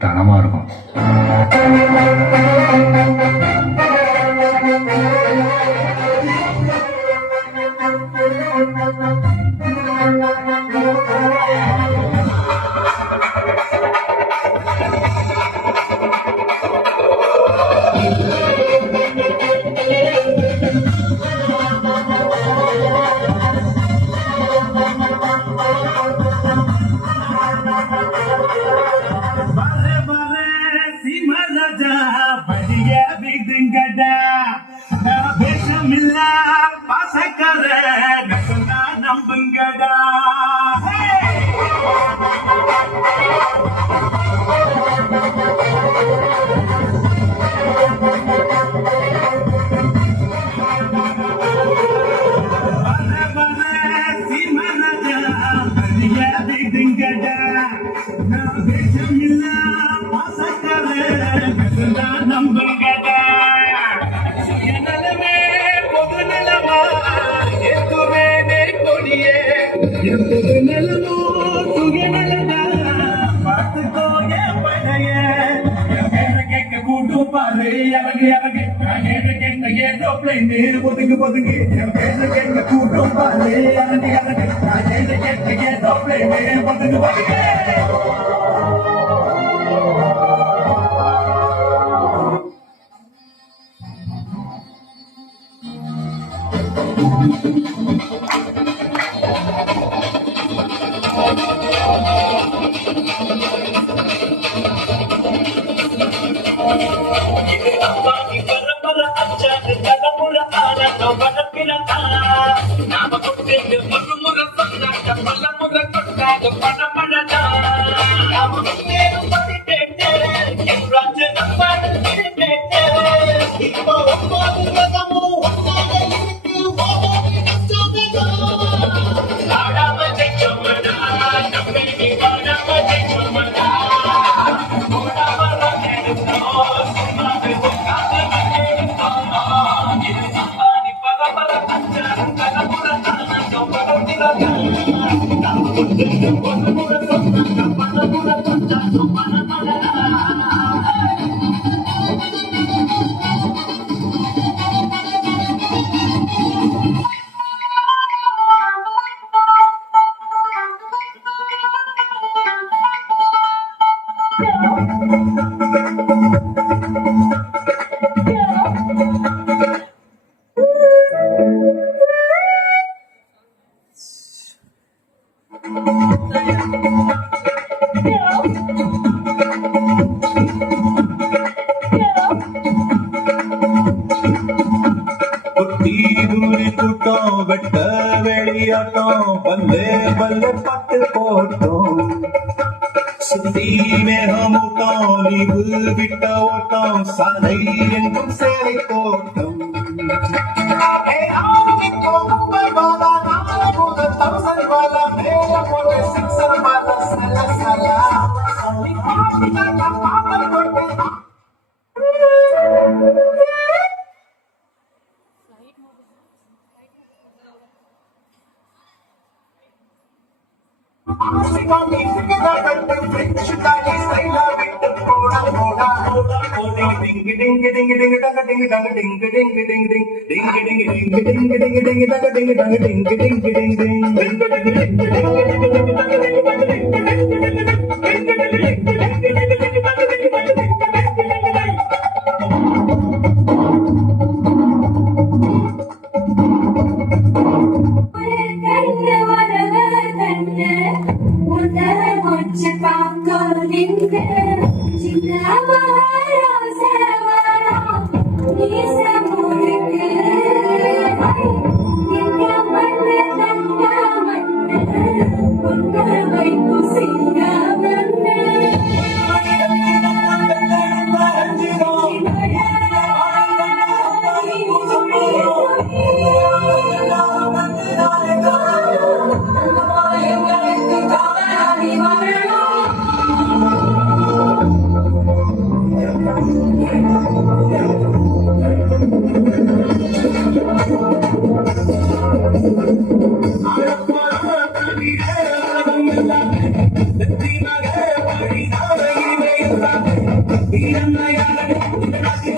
தனமா இருக்கும். நம்புங்கடா நம்புங்கடா நிலமோ சுயநலதா பார்த்துக்கோ என் பழைய கேட்க கூட்டு பாரு அவங்க கேட்க ஏரோப்ளைன் ஒதுங்கு என் பேச கேட்க கூட்டம் பாரு அவங்க கேட்க ஏரோப்ளைன் ஒதுங்கு இது அம்மாடி பரம்பர அச்சாது தலைமுற ஆனந்தம் வளர்ப்பிறந்தா நாம கொண்டு ஒரு முறை சொன்னாங்க பல முறை கொண்டாங்க பணமழதா நாம முன்னேறும் படி கேட்டேன் என் ராஜ நம்மாடு கேட்டேன் இப்போ ஒன்பது ரதமும் ஒன்றாக இருக்கு ஆடாம ஜெயிச்சோமடா நம்பி வாடாம ஜெயிச்சோமடா கூட்டம் வெட்ட வெளியாட்டம் பல்லே பல்லே பட்டு போட்டோம் சுத்தி மேகமூட்டம் நீவு விட்ட ஓட்டம் சாலை எங்கும் சேரை தோட்டம் வீரம்னா யாரு? இந்த நாட்டில்